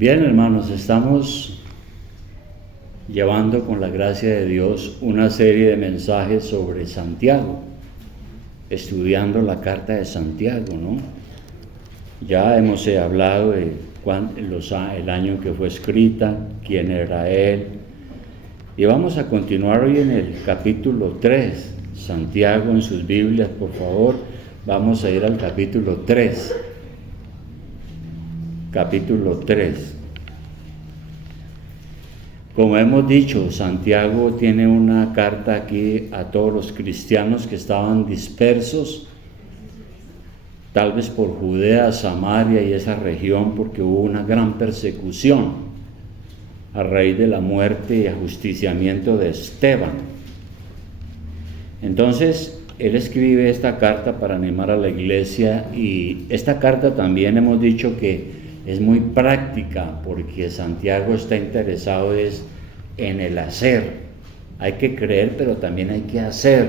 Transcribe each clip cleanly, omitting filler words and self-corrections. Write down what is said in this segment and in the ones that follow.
Bien, hermanos, estamos llevando con la gracia de Dios una serie de mensajes sobre Santiago, estudiando la carta de Santiago, ¿no? Ya hemos hablado de el año en que fue escrita, quién era él, y vamos a continuar hoy en el capítulo 3. Santiago, en sus Biblias, por favor, vamos a ir al capítulo 3. Capítulo 3. Como hemos dicho, Santiago tiene una carta aquí a todos los cristianos que estaban dispersos, tal vez por Judea, Samaria y esa región, porque hubo una gran persecución a raíz de la muerte y ajusticiamiento de Esteban. Entonces, él escribe esta carta para animar a la iglesia, y esta carta también hemos dicho que es muy práctica, porque Santiago está interesado en el hacer. Hay que creer, pero también hay que hacer.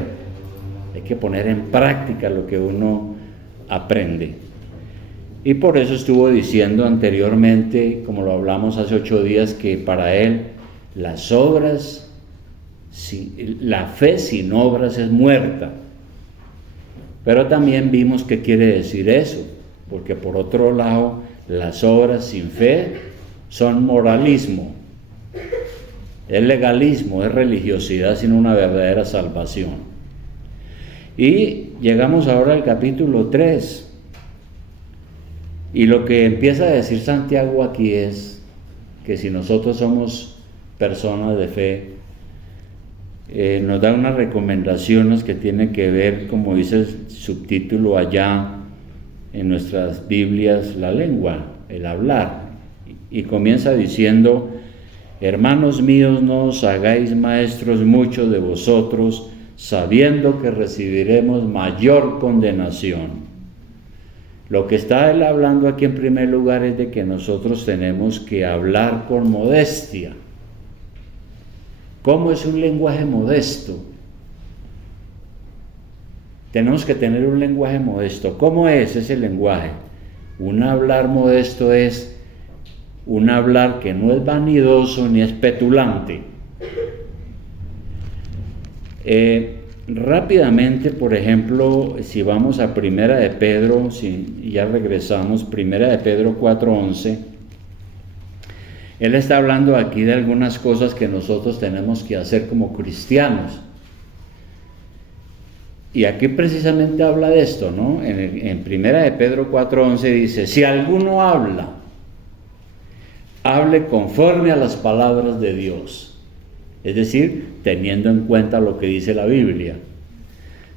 Hay que poner en práctica lo que uno aprende. Y por eso estuvo diciendo anteriormente, como lo hablamos hace 8 días, que para él las obras, la fe sin obras es muerta. Pero también vimos qué quiere decir eso, porque por otro lado, las obras sin fe son moralismo, es legalismo, es religiosidad sin una verdadera salvación. Y llegamos ahora al capítulo 3, y lo que empieza a decir Santiago aquí es que si nosotros somos personas de fe, nos da unas recomendaciones que tienen que ver, como dice el subtítulo allá en nuestras Biblias, la lengua, el hablar. Y comienza diciendo: hermanos míos, no os hagáis maestros muchos de vosotros, sabiendo que recibiremos mayor condenación. Lo que está él hablando aquí en primer lugar es de que nosotros tenemos que hablar con modestia. ¿Cómo es un lenguaje modesto? Tenemos que tener un lenguaje modesto. ¿Cómo es ese lenguaje? Un hablar modesto es un hablar que no es vanidoso ni es petulante. Rápidamente, por ejemplo, si vamos a Primera de Pedro, si ya regresamos, Primera de Pedro 4:11, él está hablando aquí de algunas cosas que nosotros tenemos que hacer como cristianos. Y aquí precisamente habla de esto, ¿no? En Primera de Pedro 4:11 dice: si alguno habla, hable conforme a las palabras de Dios. Es decir, teniendo en cuenta lo que dice la Biblia.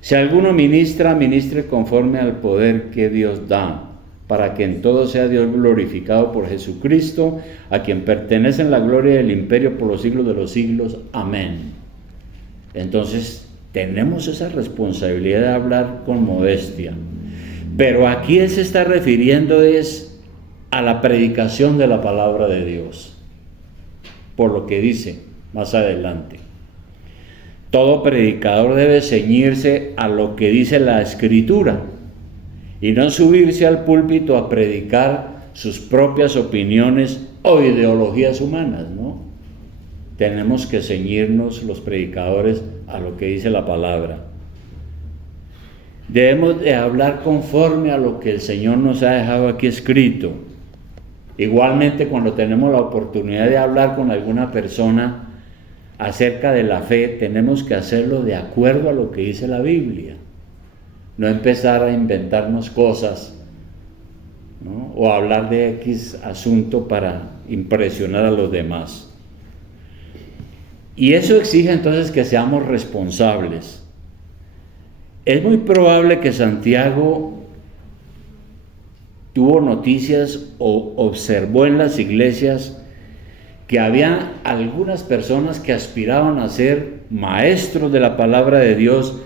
Si alguno ministra, ministre conforme al poder que Dios da, para que en todo sea Dios glorificado por Jesucristo, a quien pertenece la gloria del imperio por los siglos de los siglos. Amén. Entonces, tenemos esa responsabilidad de hablar con modestia. Pero aquí él se está refiriendo a la predicación de la palabra de Dios, por lo que dice más adelante. Todo predicador debe ceñirse a lo que dice la Escritura y no subirse al púlpito a predicar sus propias opiniones o ideologías humanas, ¿no? Tenemos que ceñirnos los predicadores a lo que dice la palabra. Debemos de hablar conforme a lo que el Señor nos ha dejado aquí escrito. Igualmente, cuando tenemos la oportunidad de hablar con alguna persona acerca de la fe, tenemos que hacerlo de acuerdo a lo que dice la Biblia. No empezar a inventarnos cosas, ¿no? O hablar de X asunto para impresionar a los demás. Y eso exige entonces que seamos responsables. Es muy probable que Santiago tuvo noticias o observó en las iglesias que había algunas personas que aspiraban a ser maestros de la palabra de Dios,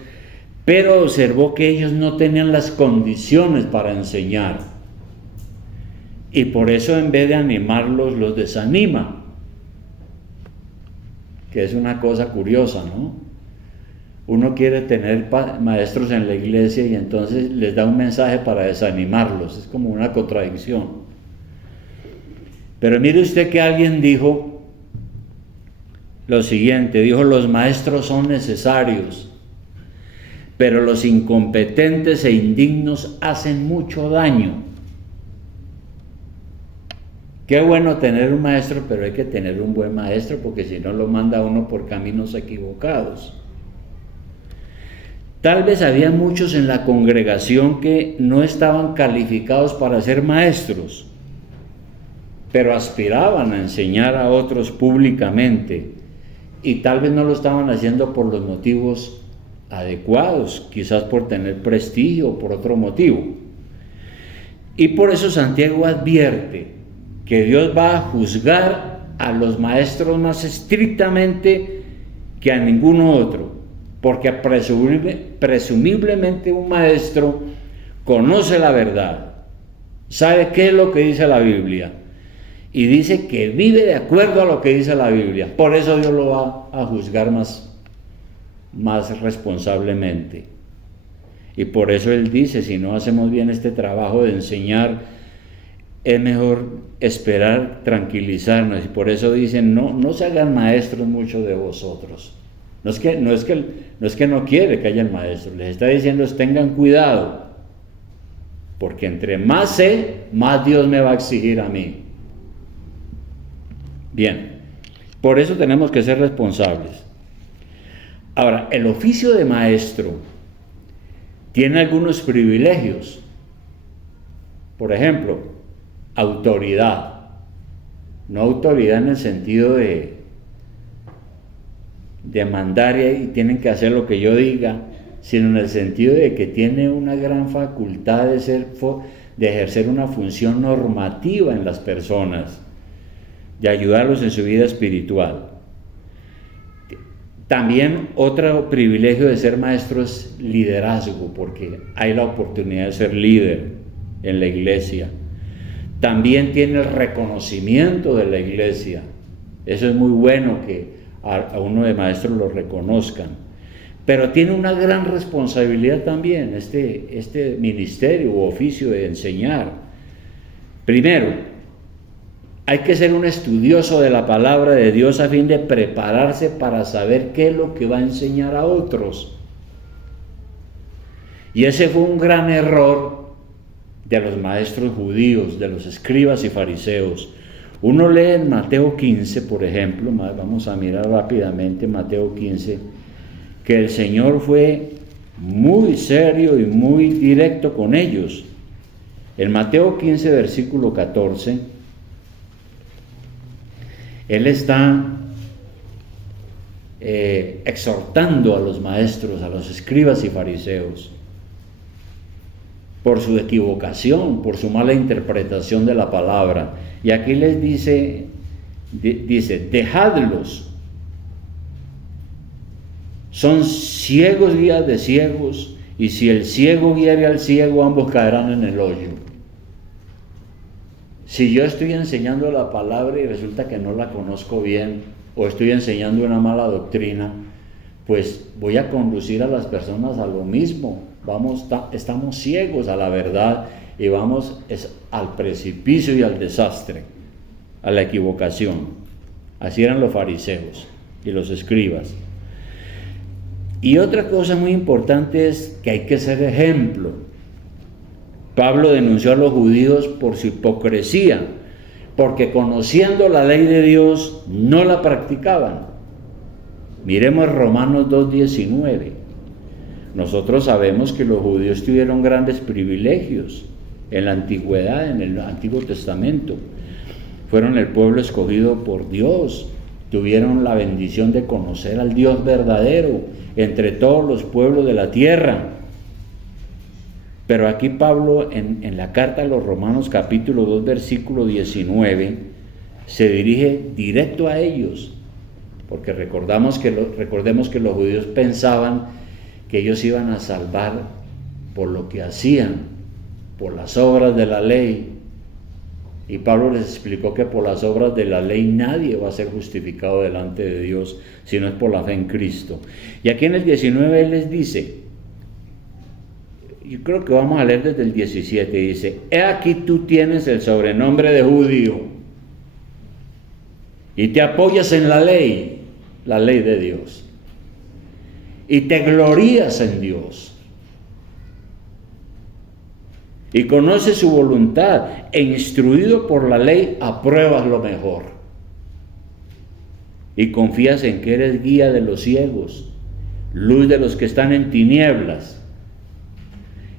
pero observó que ellos no tenían las condiciones para enseñar. Y por eso, en vez de animarlos, los desanima. Que es una cosa curiosa, ¿no? Uno quiere tener maestros en la iglesia y entonces les da un mensaje para desanimarlos. Es como una contradicción. Pero mire usted que alguien dijo lo siguiente, dijo: los maestros son necesarios, pero los incompetentes e indignos hacen mucho daño. Qué bueno tener un maestro, pero hay que tener un buen maestro, porque si no lo manda a uno por caminos equivocados. Tal vez había muchos en la congregación que no estaban calificados para ser maestros, pero aspiraban a enseñar a otros públicamente, y tal vez no lo estaban haciendo por los motivos adecuados, quizás por tener prestigio o por otro motivo. Y por eso Santiago advierte que Dios va a juzgar a los maestros más estrictamente que a ninguno otro, porque presumiblemente un maestro conoce la verdad, sabe qué es lo que dice la Biblia, y dice que vive de acuerdo a lo que dice la Biblia. Por eso Dios lo va a juzgar más responsablemente. Y por eso Él dice, si no hacemos bien este trabajo de enseñar, es mejor esperar, tranquilizarnos. Y por eso dicen, no se hagan maestros muchos de vosotros. No es que no quiere que hayan maestros, les está diciendo, tengan cuidado, porque entre más sé, más Dios me va a exigir a mí. Bien, por eso tenemos que ser responsables. Ahora, el oficio de maestro tiene algunos privilegios. Por ejemplo, autoridad. No autoridad en el sentido de mandar y tienen que hacer lo que yo diga, sino en el sentido de que tiene una gran facultad de ejercer una función normativa en las personas, de ayudarlos en su vida espiritual. También otro privilegio de ser maestro es liderazgo, porque hay la oportunidad de ser líder en la iglesia. También tiene el reconocimiento de la iglesia. Eso es muy bueno, que a uno de maestros lo reconozcan. Pero tiene una gran responsabilidad también este ministerio u oficio de enseñar. Primero, hay que ser un estudioso de la palabra de Dios a fin de prepararse para saber qué es lo que va a enseñar a otros. Y ese fue un gran error de los maestros judíos, de los escribas y fariseos. Uno lee en Mateo 15, por ejemplo, vamos a mirar rápidamente Mateo 15, que el Señor fue muy serio y muy directo con ellos. En Mateo 15, versículo 14, Él está exhortando a los maestros, a los escribas y fariseos, por su equivocación, por su mala interpretación de la palabra. Y aquí les dice, dejadlos. Son ciegos guías de ciegos, y si el ciego guiare al ciego, ambos caerán en el hoyo. Si yo estoy enseñando la palabra y resulta que no la conozco bien, o estoy enseñando una mala doctrina, pues voy a conducir a las personas a lo mismo. Estamos ciegos a la verdad y vamos al precipicio y al desastre, a la equivocación. Así eran los fariseos y los escribas. Y otra cosa muy importante es que hay que ser ejemplo. Pablo denunció a los judíos por su hipocresía, porque conociendo la ley de Dios no la practicaban. Miremos Romanos 2:19. Nosotros sabemos que los judíos tuvieron grandes privilegios en la antigüedad, en el Antiguo Testamento. Fueron el pueblo escogido por Dios, tuvieron la bendición de conocer al Dios verdadero entre todos los pueblos de la tierra. Pero aquí Pablo, en la carta a los Romanos capítulo 2, versículo 19, se dirige directo a ellos, porque recordemos que los judíos pensaban que ellos iban a salvar por lo que hacían, por las obras de la ley. Y Pablo les explicó que por las obras de la ley nadie va a ser justificado delante de Dios, si no es por la fe en Cristo. Y aquí en el 19 él les dice, yo creo que vamos a leer desde el 17, dice: he aquí tú tienes el sobrenombre de judío. y te apoyas en la ley de Dios, y te glorías en Dios, y conoces su voluntad, e instruido por la ley, apruebas lo mejor, y confías en que eres guía de los ciegos, luz de los que están en tinieblas,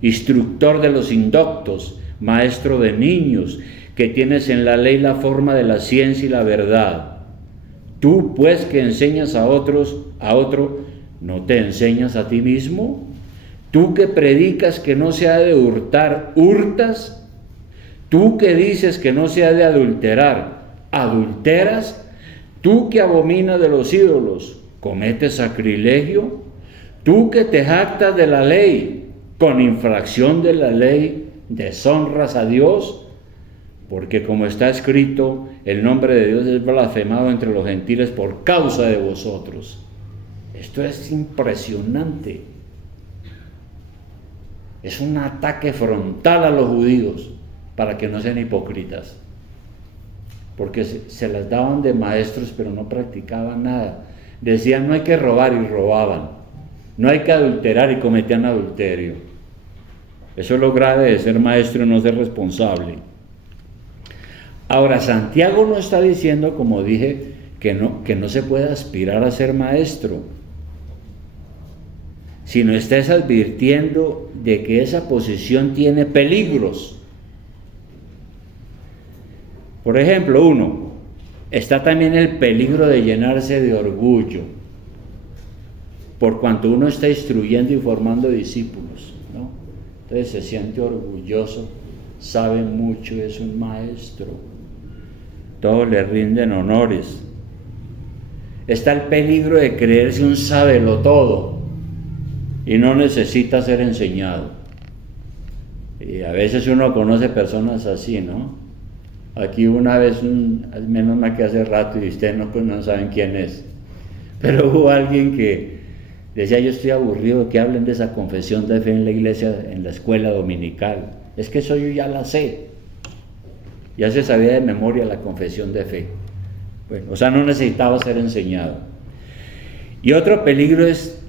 instructor de los indoctos, maestro de niños, que tienes en la ley la forma de la ciencia y la verdad. Tú, pues, que enseñas a otro, ¿no te enseñas a ti mismo? Tú que predicas que no se ha de hurtar, ¿hurtas? Tú que dices que no se ha de adulterar, ¿adulteras? Tú que abominas de los ídolos, ¿cometes sacrilegio? Tú que te jactas de la ley, con infracción de la ley, ¿deshonras a Dios? Porque como está escrito, el nombre de Dios es blasfemado entre los gentiles por causa de vosotros. Esto es impresionante. Es un ataque frontal a los judíos para que no sean hipócritas. Porque se las daban de maestros, pero no practicaban nada. Decían, no hay que robar, y robaban. No hay que adulterar, y cometían adulterio. Eso es lo grave de ser maestro y no ser responsable. Ahora, Santiago no está diciendo, como dije, que no se puede aspirar a ser maestro, sino estás advirtiendo de que esa posición tiene peligros. Por ejemplo, está también el peligro de llenarse de orgullo, por cuanto uno está instruyendo y formando discípulos, ¿no? Entonces se siente orgulloso, sabe mucho, es un maestro. Todos le rinden honores. Está el peligro de creerse un sábelo-todo y no necesita ser enseñado. Y a veces uno conoce personas así, ¿no? Aquí una vez, menos mal que hace rato, y ustedes no saben quién es, pero hubo alguien que decía, yo estoy aburrido de que hablen de esa confesión de fe en la iglesia, en la escuela dominical. Es que eso yo ya la sé. Ya se sabía de memoria la confesión de fe. Bueno, o sea, no necesitaba ser enseñado. Y otro peligro es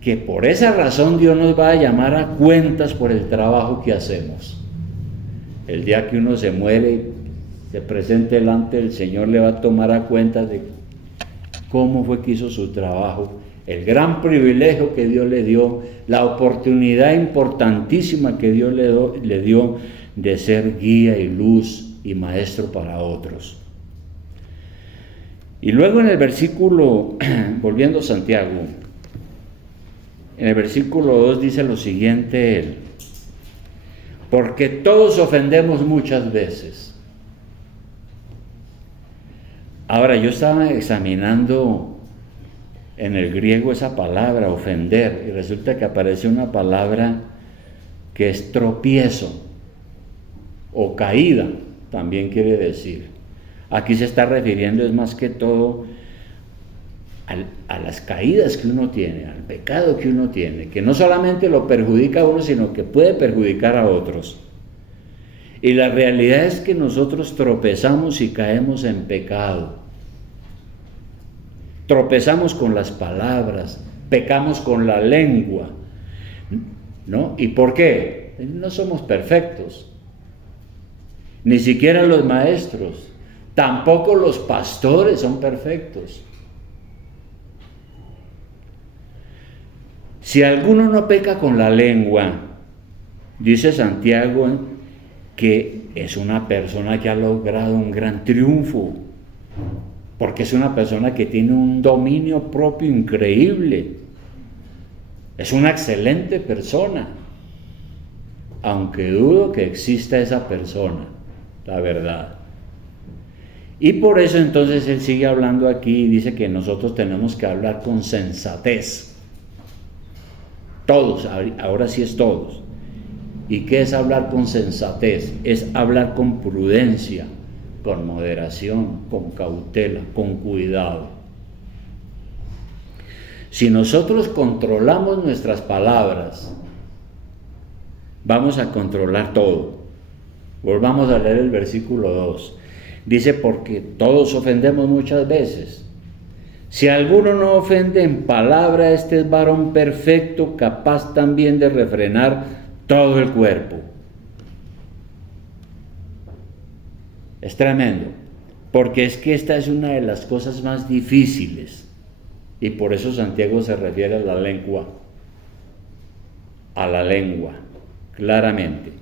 que por esa razón Dios nos va a llamar a cuentas por el trabajo que hacemos. El día que uno se muere y se presente delante del Señor, le va a tomar a cuenta de cómo fue que hizo su trabajo, el gran privilegio que Dios le dio, la oportunidad importantísima que Dios le dio de ser guía y luz y maestro para otros. Y luego en el versículo, volviendo a Santiago, en el versículo 2 dice lo siguiente él: porque todos ofendemos muchas veces. Ahora, yo estaba examinando en el griego esa palabra, ofender, y resulta que aparece una palabra que es tropiezo o caída, también quiere decir. Aquí se está refiriendo es más que todo a las caídas que uno tiene, al pecado que uno tiene, que no solamente lo perjudica a uno, sino que puede perjudicar a otros. Y la realidad es que nosotros tropezamos y caemos en pecado. Tropezamos con las palabras, pecamos con la lengua, ¿no? ¿Y por qué? No somos perfectos. Ni siquiera los maestros, tampoco los pastores son perfectos. Si alguno no peca con la lengua, dice Santiago que es una persona que ha logrado un gran triunfo, porque es una persona que tiene un dominio propio increíble. Es una excelente persona, aunque dudo que exista esa persona, la verdad. Y por eso entonces él sigue hablando aquí y dice que nosotros tenemos que hablar con sensatez. Todos, ahora sí es todos. ¿Y qué es hablar con sensatez? Es hablar con prudencia, con moderación, con cautela, con cuidado. Si nosotros controlamos nuestras palabras, vamos a controlar todo. Volvamos a leer el versículo 2. Dice, porque todos ofendemos muchas veces. Si alguno no ofende en palabra, este es varón perfecto, capaz también de refrenar todo el cuerpo. Es tremendo, porque es que esta es una de las cosas más difíciles, y por eso Santiago se refiere a la lengua, claramente.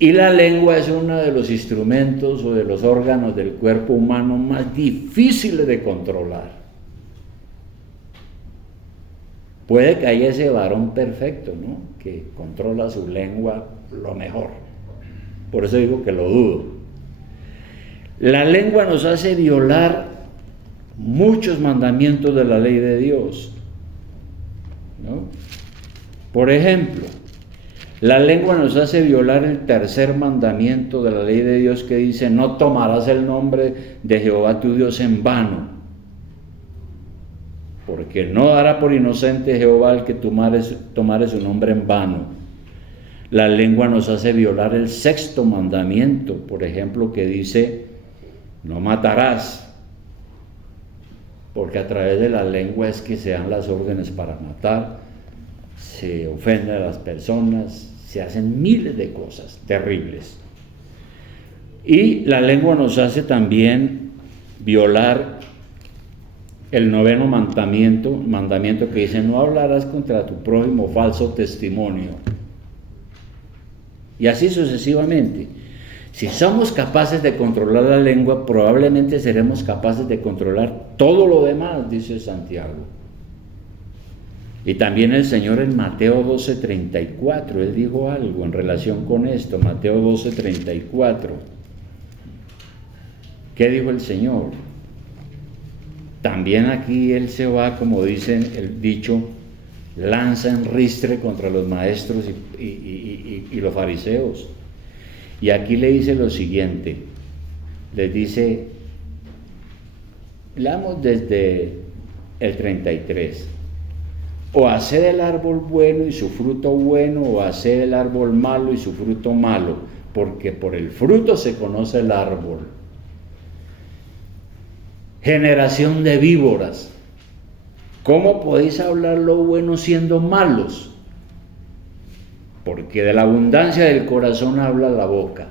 Y la lengua es uno de los instrumentos o de los órganos del cuerpo humano más difíciles de controlar. Puede que haya ese varón perfecto, ¿no?, que controla su lengua lo mejor. Por eso digo que lo dudo. La lengua nos hace violar muchos mandamientos de la ley de Dios, ¿no? Por ejemplo, la lengua nos hace violar el tercer mandamiento de la ley de Dios, que dice: no tomarás el nombre de Jehová tu Dios en vano, porque no dará por inocente Jehová el que tomare su nombre en vano. La lengua nos hace violar el sexto mandamiento, por ejemplo, que dice: no matarás, porque a través de la lengua es que se dan las órdenes para matar, se ofenden a las personas, se hacen miles de cosas terribles. Y la lengua nos hace también violar el noveno mandamiento que dice: no hablarás contra tu prójimo falso testimonio. Y así sucesivamente. Si somos capaces de controlar la lengua, probablemente seremos capaces de controlar todo lo demás, dice Santiago. Y también el Señor en Mateo 12:34, Él dijo algo en relación con esto, Mateo 12:34. ¿Qué dijo el Señor? También aquí Él se va, como dicen el dicho, lanza en ristre contra los maestros y los fariseos. Y aquí le dice lo siguiente, les dice, leamos desde el 33, o haced el árbol bueno y su fruto bueno, o haced el árbol malo y su fruto malo, porque por el fruto se conoce el árbol. Generación de víboras, ¿cómo podéis hablar lo bueno siendo malos? Porque de la abundancia del corazón habla la boca.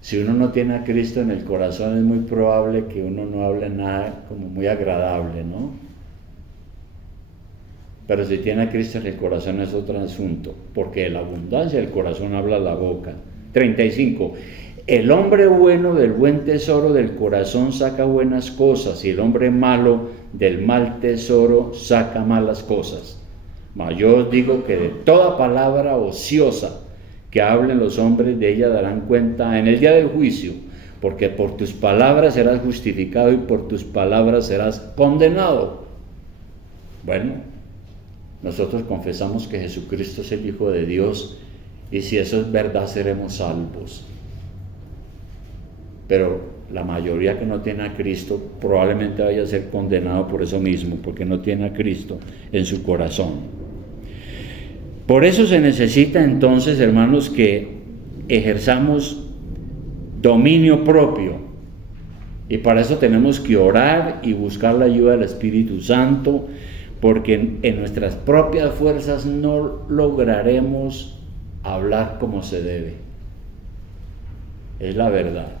Si uno no tiene a Cristo en el corazón, es muy probable que uno no hable nada como muy agradable, ¿no? Pero si tiene a Cristo en el corazón es otro asunto, porque de la abundancia del corazón habla la boca. 35. El hombre bueno del buen tesoro del corazón saca buenas cosas, y el hombre malo del mal tesoro saca malas cosas. Mas yo os digo que de toda palabra ociosa que hablen los hombres, de ella darán cuenta en el día del juicio, porque por tus palabras serás justificado y por tus palabras serás condenado. Bueno, nosotros confesamos que Jesucristo es el Hijo de Dios, y si eso es verdad, seremos salvos. Pero la mayoría que no tiene a Cristo probablemente vaya a ser condenado por eso mismo, porque no tiene a Cristo en su corazón. Por eso se necesita entonces, hermanos, que ejerzamos dominio propio, y para eso tenemos que orar y buscar la ayuda del Espíritu Santo, porque en nuestras propias fuerzas no lograremos hablar como se debe. Es la verdad.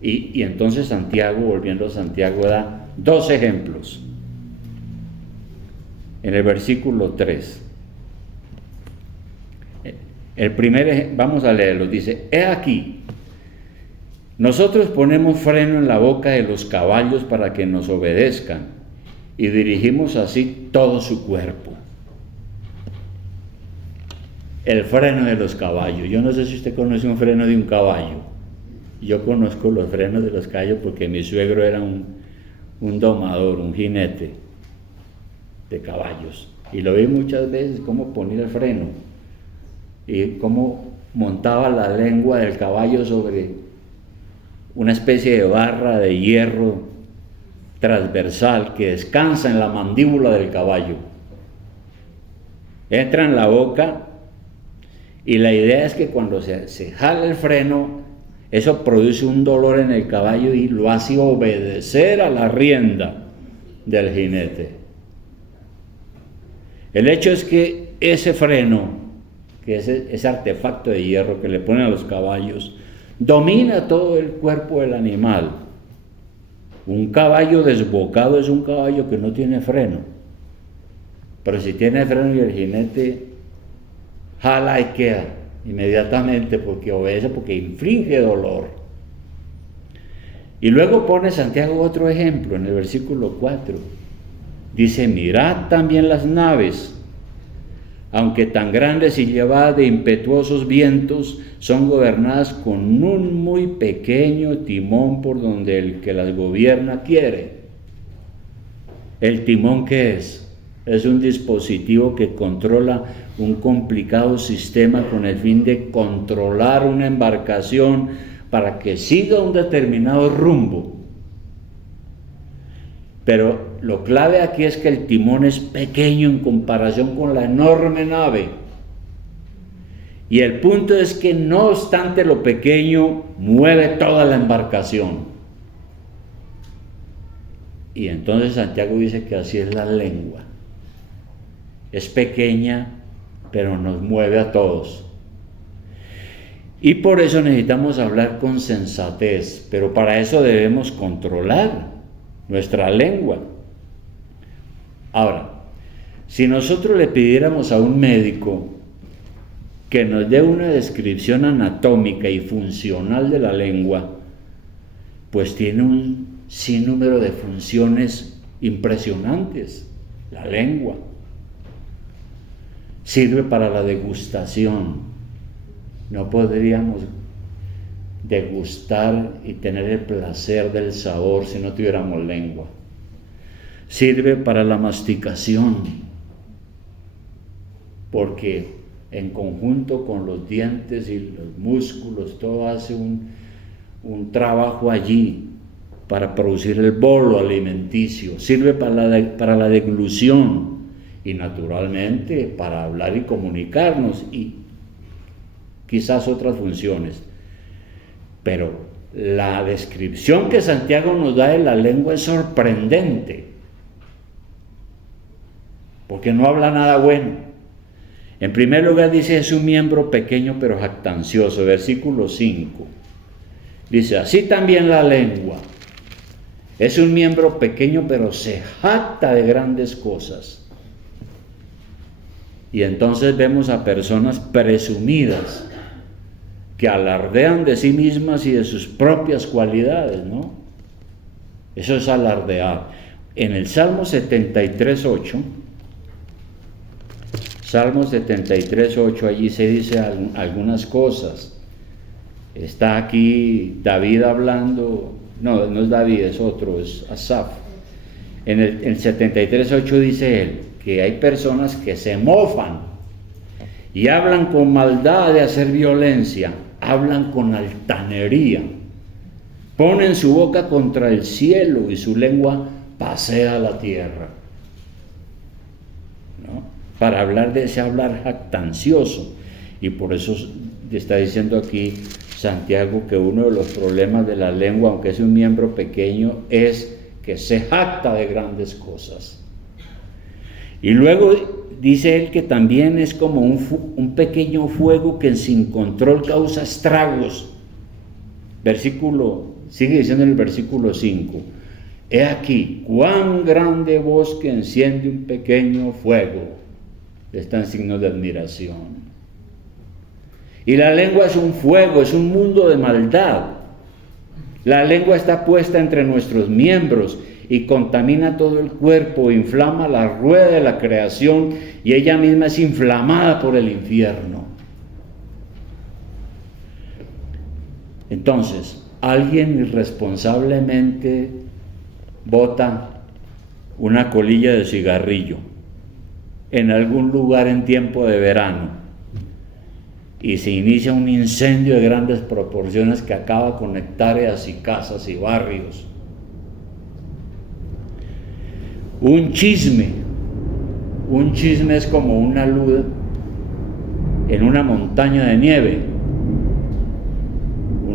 Y entonces Santiago, volviendo a Santiago, da dos ejemplos. En el versículo 3. El primer, vamos a leerlo, dice: he aquí, nosotros ponemos freno en la boca de los caballos para que nos obedezcan, y dirigimos así todo su cuerpo. El freno de los caballos. Yo no sé si usted conoce un freno de un caballo. Yo conozco los frenos de los caballos porque mi suegro era un domador, un jinete de caballos, y lo vi muchas veces cómo ponía el freno y cómo montaba la lengua del caballo sobre una especie de barra de hierro transversal que descansa en la mandíbula del caballo. Entra en la boca, y la idea es que cuando se jala el freno, eso produce un dolor en el caballo y lo hace obedecer a la rienda del jinete. El hecho es que ese freno, que es ese artefacto de hierro que le ponen a los caballos, domina todo el cuerpo del animal. Un caballo desbocado es un caballo que no tiene freno, pero si tiene freno y el jinete jala y queda inmediatamente porque obedece, porque inflige dolor. Y luego pone Santiago otro ejemplo en el versículo 4. Dice: mirad también las naves, aunque tan grandes y llevadas de impetuosos vientos, son gobernadas con un muy pequeño timón por donde el que las gobierna quiere. ¿El timón qué es? Es un dispositivo que controla un complicado sistema con el fin de controlar una embarcación para que siga un determinado rumbo. Pero lo clave aquí es que el timón es pequeño en comparación con la enorme nave. Y el punto es que no obstante lo pequeño, mueve toda la embarcación. Y entonces Santiago dice que así es la lengua. Es pequeña, pero nos mueve a todos. Y por eso necesitamos hablar con sensatez, pero para eso debemos controlar nuestra lengua. Ahora, si nosotros le pidiéramos a un médico que nos dé una descripción anatómica y funcional de la lengua, pues tiene un sinnúmero de funciones impresionantes. La lengua sirve para la degustación. No podríamos degustar y tener el placer del sabor si no tuviéramos lengua. Sirve para la masticación, porque en conjunto con los dientes y los músculos, todo hace un trabajo allí para producir el bolo alimenticio. Sirve para la deglución y naturalmente para hablar y comunicarnos y quizás otras funciones. Pero la descripción que Santiago nos da de la lengua es sorprendente, porque no habla nada bueno. En primer lugar dice: es un miembro pequeño pero jactancioso. Versículo 5 dice: así también la lengua es un miembro pequeño pero se jacta de grandes cosas. Y entonces vemos a personas presumidas que alardean de sí mismas y de sus propias cualidades, ¿no? Eso es alardear. En el Salmo 73:8, Salmo 73:8, allí se dice algunas cosas. Está aquí David hablando, no es David, es otro, es Asaf. En el 73:8 dice él que hay personas que se mofan y hablan con maldad de hacer violencia, hablan con altanería, ponen su boca contra el cielo y su lengua pasea la tierra, ¿no? Para hablar de ese hablar jactancioso. Y por eso está diciendo aquí Santiago que uno de los problemas de la lengua, aunque es un miembro pequeño, es que se jacta de grandes cosas. Y luego dice él que también es como un pequeño fuego que sin control causa estragos. Sigue diciendo en el versículo 5: he aquí, cuán grande bosque enciende un pequeño fuego. Está en signo de admiración. Y la lengua es un fuego, es un mundo de maldad. La lengua está puesta entre nuestros miembros y contamina todo el cuerpo, inflama la rueda de la creación y ella misma es inflamada por el infierno. Entonces, alguien irresponsablemente bota una colilla de cigarrillo en algún lugar en tiempo de verano y se inicia un incendio de grandes proporciones que acaba con hectáreas y casas y barrios. Un chisme es como una luz en una montaña de nieve.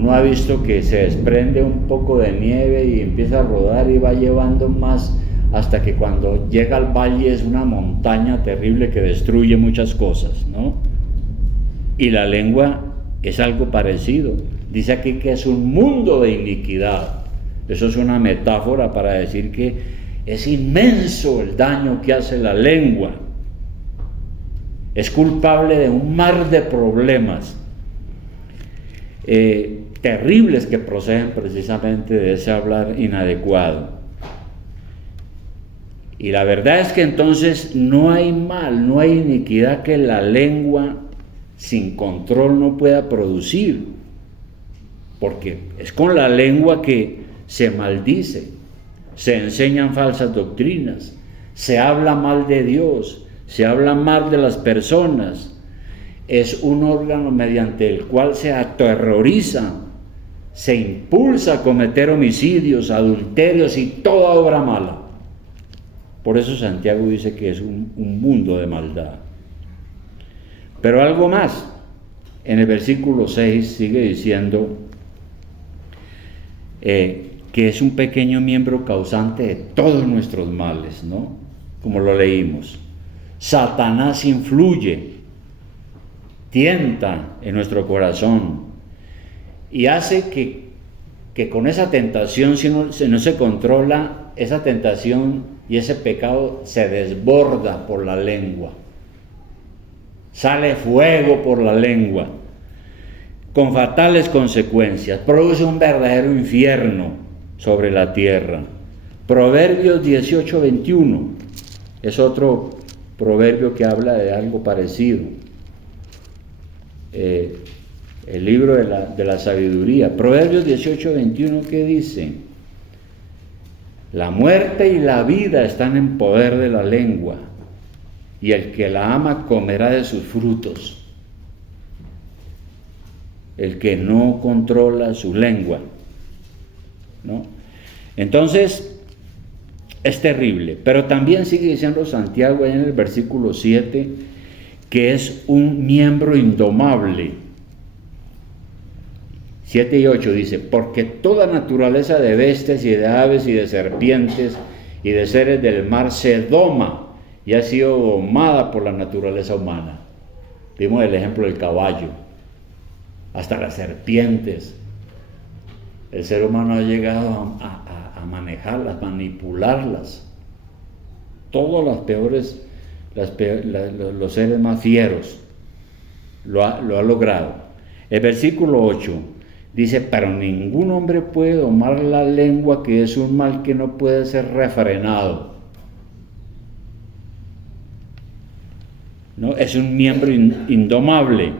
uno ha visto que se desprende un poco de nieve y empieza a rodar y va llevando más hasta que cuando llega al valle es una montaña terrible que destruye muchas cosas, ¿no? Y la lengua es algo parecido. Dice aquí que es un mundo de iniquidad. Eso es una metáfora para decir que es inmenso el daño que hace la lengua. Es culpable de un mar de problemas terribles que proceden precisamente de ese hablar inadecuado. Y la verdad es que entonces no hay mal, no hay iniquidad que la lengua sin control no pueda producir, porque es con la lengua que se maldice, se enseñan falsas doctrinas, se habla mal de Dios, se habla mal de las personas. Es un órgano mediante el cual se aterroriza, se impulsa a cometer homicidios, adulterios y toda obra mala. Por eso Santiago dice que es un mundo de maldad. Pero algo más, en el versículo 6 sigue diciendo que es un pequeño miembro causante de todos nuestros males, ¿no? Como lo leímos. Satanás influye, tienta en nuestro corazón y hace que con esa tentación, si no se controla, esa tentación y ese pecado se desborda por la lengua. Sale fuego por la lengua, con fatales consecuencias. Produce un verdadero infierno sobre la tierra. Proverbios 18:21 es otro proverbio que habla de algo parecido. El libro de la sabiduría. Proverbios 18:21, ¿qué dice? La muerte y la vida están en poder de la lengua, y el que la ama comerá de sus frutos. El que no controla su lengua, ¿no? Entonces, es terrible. Pero también sigue diciendo Santiago en el versículo 7 que es un miembro indomable. 7 y 8 dice: porque toda naturaleza de bestias y de aves y de serpientes y de seres del mar se doma y ha sido domada por la naturaleza humana. Vimos el ejemplo del caballo, hasta las serpientes. El ser humano ha llegado a manejarlas, manipularlas. Todos los peores, los seres más fieros lo ha logrado. El versículo 8 dice: pero ningún hombre puede domar la lengua, que es un mal que no puede ser refrenado. ¿No? Es un miembro indomable.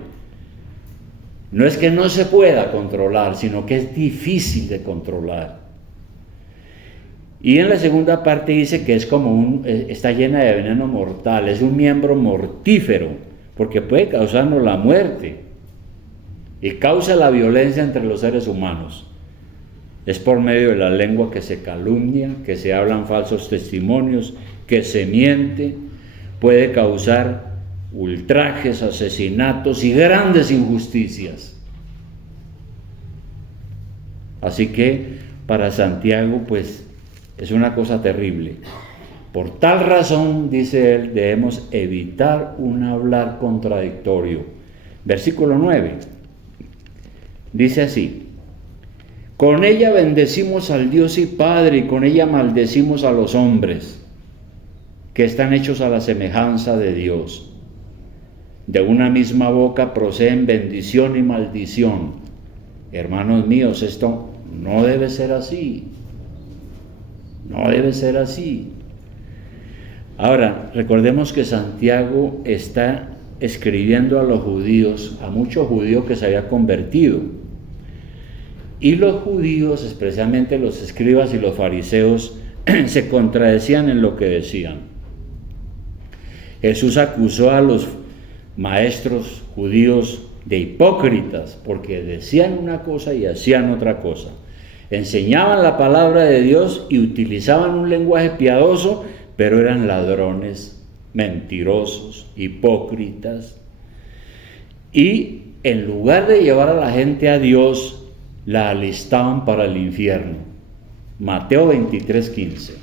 No es que no se pueda controlar, sino que es difícil de controlar. Y en la segunda parte dice que es como está llena de veneno mortal, es un miembro mortífero, porque puede causarnos la muerte y causa la violencia entre los seres humanos. Es por medio de la lengua que se calumnia, que se hablan falsos testimonios, que se miente, puede causar ultrajes, asesinatos y grandes injusticias. Así que para Santiago, pues, es una cosa terrible. Por tal razón, dice él, debemos evitar un hablar contradictorio. Versículo 9 dice así: con ella bendecimos al Dios y Padre, y con ella maldecimos a los hombres que están hechos a la semejanza de Dios. De una misma boca proceden bendición y maldición. Hermanos míos, esto no debe ser así. No debe ser así. Ahora, recordemos que Santiago está escribiendo a los judíos, a muchos judíos que se habían convertido. Y los judíos, especialmente los escribas y los fariseos, se contradecían en lo que decían. Jesús acusó a los maestros judíos de hipócritas, porque decían una cosa y hacían otra cosa. Enseñaban la palabra de Dios y utilizaban un lenguaje piadoso, pero eran ladrones, mentirosos, hipócritas. Y en lugar de llevar a la gente a Dios, la alistaban para el infierno. Mateo 23:15.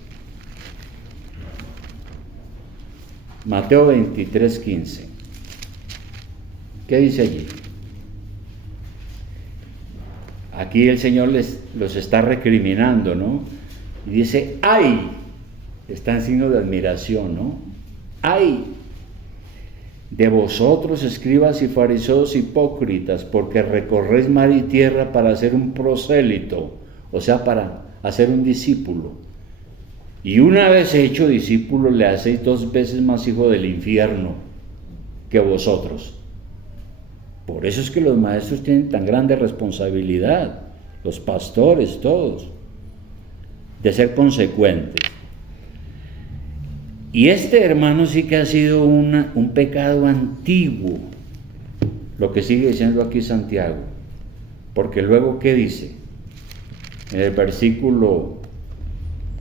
Mateo 23:15. ¿Qué dice allí? Aquí el Señor los está recriminando, ¿no? Y dice, ¡ay! Está en signo de admiración, ¿no? ¡Ay! De vosotros, escribas y fariseos hipócritas, porque recorréis mar y tierra para hacer un prosélito, o sea, para hacer un discípulo. Y una vez hecho discípulo, le hacéis 2 veces más hijo del infierno que vosotros. Por eso es que los maestros tienen tan grande responsabilidad, los pastores, todos, de ser consecuentes. Y este, hermano, sí que ha sido un pecado antiguo, lo que sigue diciendo aquí Santiago. Porque luego, ¿qué dice? En el versículo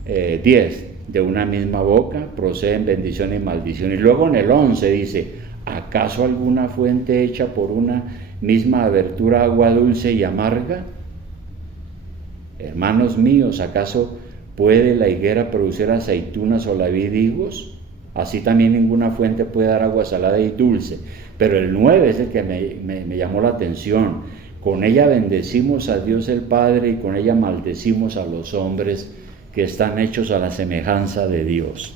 10, de una misma boca proceden bendición y maldición. Y luego en el 11 dice, ¿acaso alguna fuente hecha por una misma abertura agua dulce y amarga? Hermanos míos, ¿acaso puede la higuera producir aceitunas o la vid higos? Así también ninguna fuente puede dar agua salada y dulce. Pero el 9 es el que me llamó la atención. Con ella bendecimos a Dios el Padre y con ella maldecimos a los hombres que están hechos a la semejanza de Dios.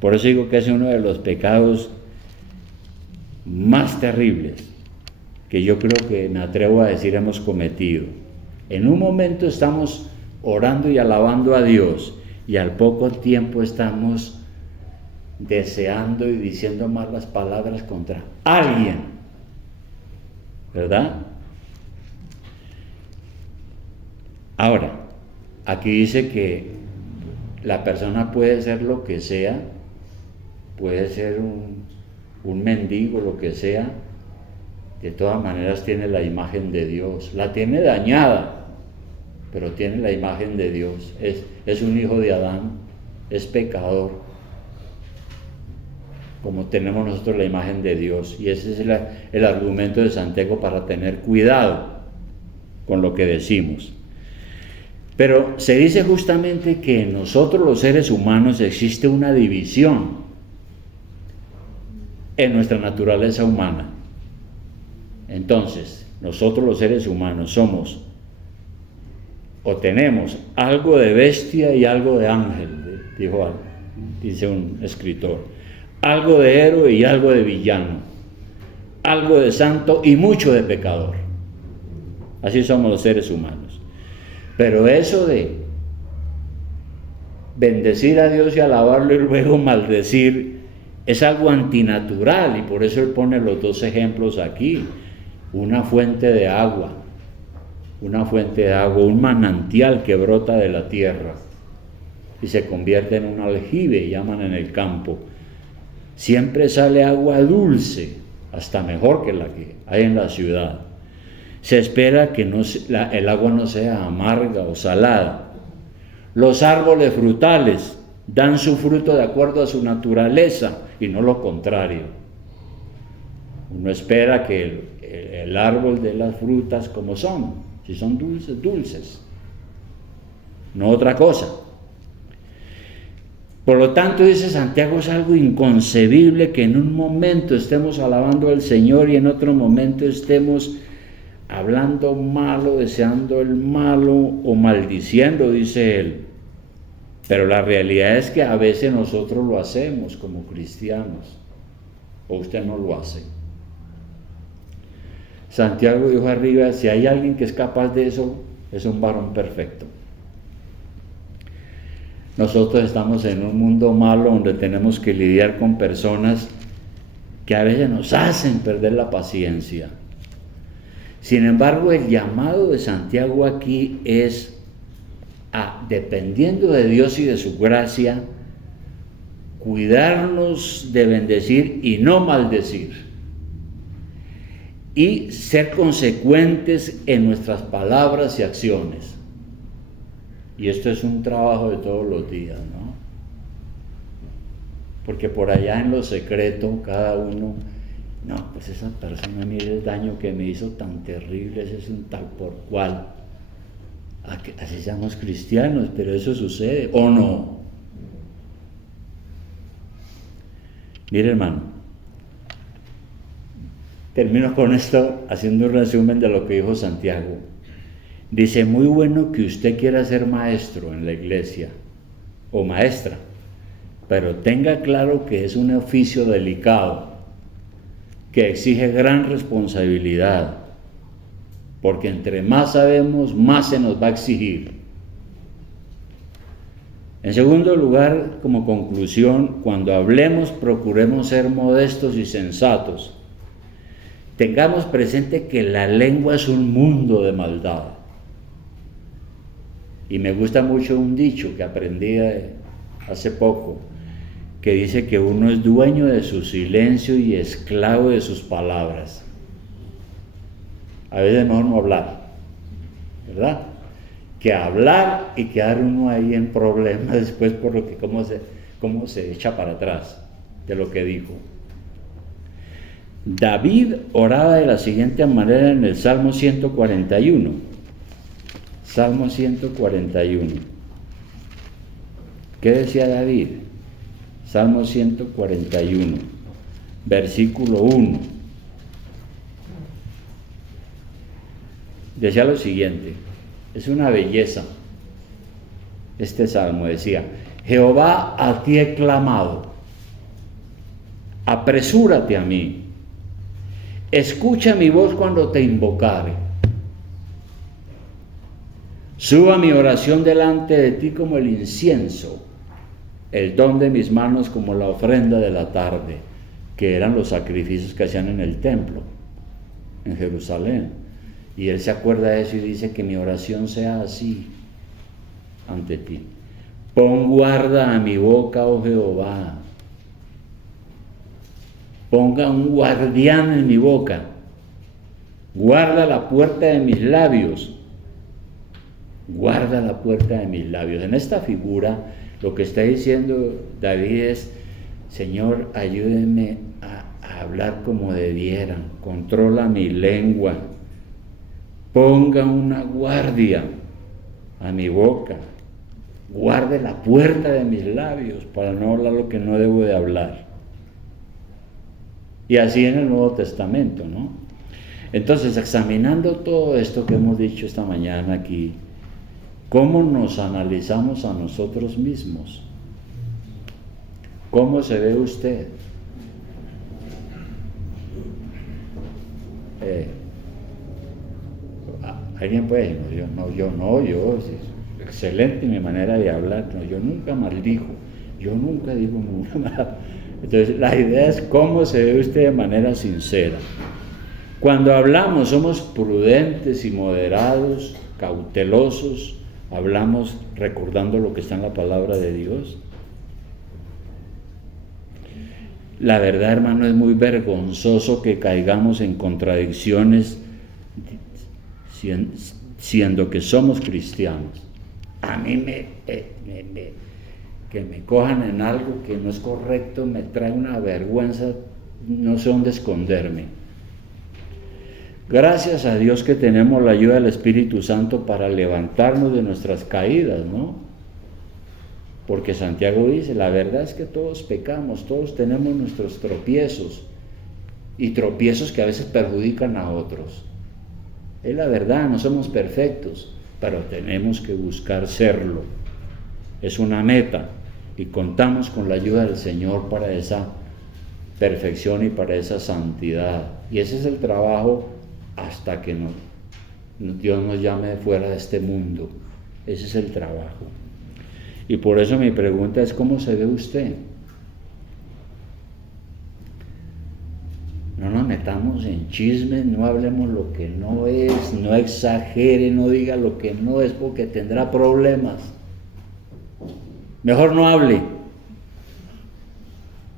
Por eso digo que es uno de los pecados más terribles que yo creo que me atrevo a decir hemos cometido. En un momento estamos orando y alabando a Dios y al poco tiempo estamos deseando y diciendo malas palabras contra alguien, ¿verdad? Ahora, aquí dice que la persona puede ser lo que sea, puede ser un mendigo, lo que sea, de todas maneras tiene la imagen de Dios, la tiene dañada, pero tiene la imagen de Dios, es un hijo de Adán, es pecador, como tenemos nosotros la imagen de Dios, y ese es el argumento de Santiago para tener cuidado con lo que decimos. Pero se dice justamente que en nosotros los seres humanos existe una división en nuestra naturaleza humana. Entonces, nosotros los seres humanos somos o tenemos algo de bestia y algo de ángel, dice un escritor, algo de héroe y algo de villano, algo de santo y mucho de pecador. Así somos los seres humanos. Pero eso de bendecir a Dios y alabarlo y luego maldecir es algo antinatural, y por eso él pone los 2 ejemplos aquí. Una fuente de agua, un manantial que brota de la tierra y se convierte en un aljibe, llaman en el campo. Siempre sale agua dulce, hasta mejor que la que hay en la ciudad. Se espera que el agua no sea amarga o salada. Los árboles frutales dan su fruto de acuerdo a su naturaleza y no lo contrario. Uno espera que el árbol de las frutas como son, si son dulces, dulces, no otra cosa. Por lo tanto, dice Santiago, es algo inconcebible que en un momento estemos alabando al Señor y en otro momento estemos hablando malo, deseando el malo o maldiciendo, dice él. Pero la realidad es que a veces nosotros lo hacemos como cristianos, o usted no lo hace. Santiago dijo arriba, si hay alguien que es capaz de eso, es un varón perfecto. Nosotros estamos en un mundo malo donde tenemos que lidiar con personas que a veces nos hacen perder la paciencia. Sin embargo, el llamado de Santiago aquí es dependiendo de Dios y de su gracia, cuidarnos de bendecir y no maldecir. Y ser consecuentes en nuestras palabras y acciones. Y esto es un trabajo de todos los días, ¿no? Porque por allá en lo secreto cada uno No, pues esa persona, mire el daño que me hizo tan terrible, ese es un tal por cual. Así seamos cristianos, pero eso sucede, ¿o no? Mire, hermano, termino con esto haciendo un resumen de lo que dijo Santiago. Dice, muy bueno que usted quiera ser maestro en la iglesia o maestra, pero tenga claro que es un oficio delicado, que exige gran responsabilidad, porque entre más sabemos, más se nos va a exigir. En segundo lugar, como conclusión, cuando hablemos, procuremos ser modestos y sensatos. Tengamos presente que la lengua es un mundo de maldad. Y me gusta mucho un dicho que aprendí hace poco, que dice que uno es dueño de su silencio y esclavo de sus palabras. A veces es mejor no hablar, ¿verdad? Que hablar y quedar uno ahí en problemas después por lo que cómo se echa para atrás de lo que dijo. David oraba de la siguiente manera en el Salmo 141. Salmo 141. ¿Qué decía David? Salmo 141, versículo 1. Decía lo siguiente, es una belleza. Este salmo decía, Jehová, a ti he clamado, apresúrate a mí, escucha mi voz cuando te invocare. Suba mi oración delante de ti como el incienso, el don de mis manos como la ofrenda de la tarde, que eran los sacrificios que hacían en el templo, en Jerusalén. Y él se acuerda de eso y dice que mi oración sea así ante ti. Pon guarda a mi boca, oh Jehová. Ponga un guardián en mi boca. Guarda la puerta de mis labios. Guarda la puerta de mis labios. En esta figura, lo que está diciendo David es, Señor, ayúdenme a hablar como debieran. Controla mi lengua. Ponga una guardia a mi boca, guarde la puerta de mis labios para no hablar lo que no debo de hablar. Y así en el Nuevo Testamento, ¿no? Entonces, examinando todo esto que hemos dicho esta mañana aquí, ¿cómo nos analizamos a nosotros mismos? ¿Cómo se ve usted? Alguien puede decir, yo, es excelente mi manera de hablar, no, yo nunca maldijo, yo nunca digo nada. Entonces, la idea es cómo se ve usted de manera sincera. Cuando hablamos, somos prudentes y moderados, cautelosos, hablamos recordando lo que está en la palabra de Dios. La verdad, hermano, es muy vergonzoso que caigamos en contradicciones siendo que somos cristianos. A mí que me cojan en algo que no es correcto me trae una vergüenza, no sé dónde esconderme. Gracias a Dios que tenemos la ayuda del Espíritu Santo para levantarnos de nuestras caídas, ¿no? Porque Santiago dice, la verdad es que todos pecamos, todos tenemos nuestros tropiezos, y tropiezos que a veces perjudican a otros. Es la verdad, no somos perfectos, pero tenemos que buscar serlo. Es una meta y contamos con la ayuda del Señor para esa perfección y para esa santidad. Y ese es el trabajo hasta que Dios nos llame fuera de este mundo. Ese es el trabajo. Y por eso mi pregunta es, ¿cómo se ve usted? No nos metamos en chismes, no hablemos lo que no es, no exagere, no diga lo que no es porque tendrá problemas. Mejor no hable,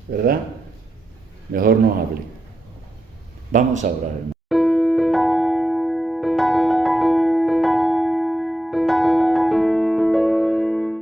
¿verdad? Mejor no hable. Vamos a orar, hermano.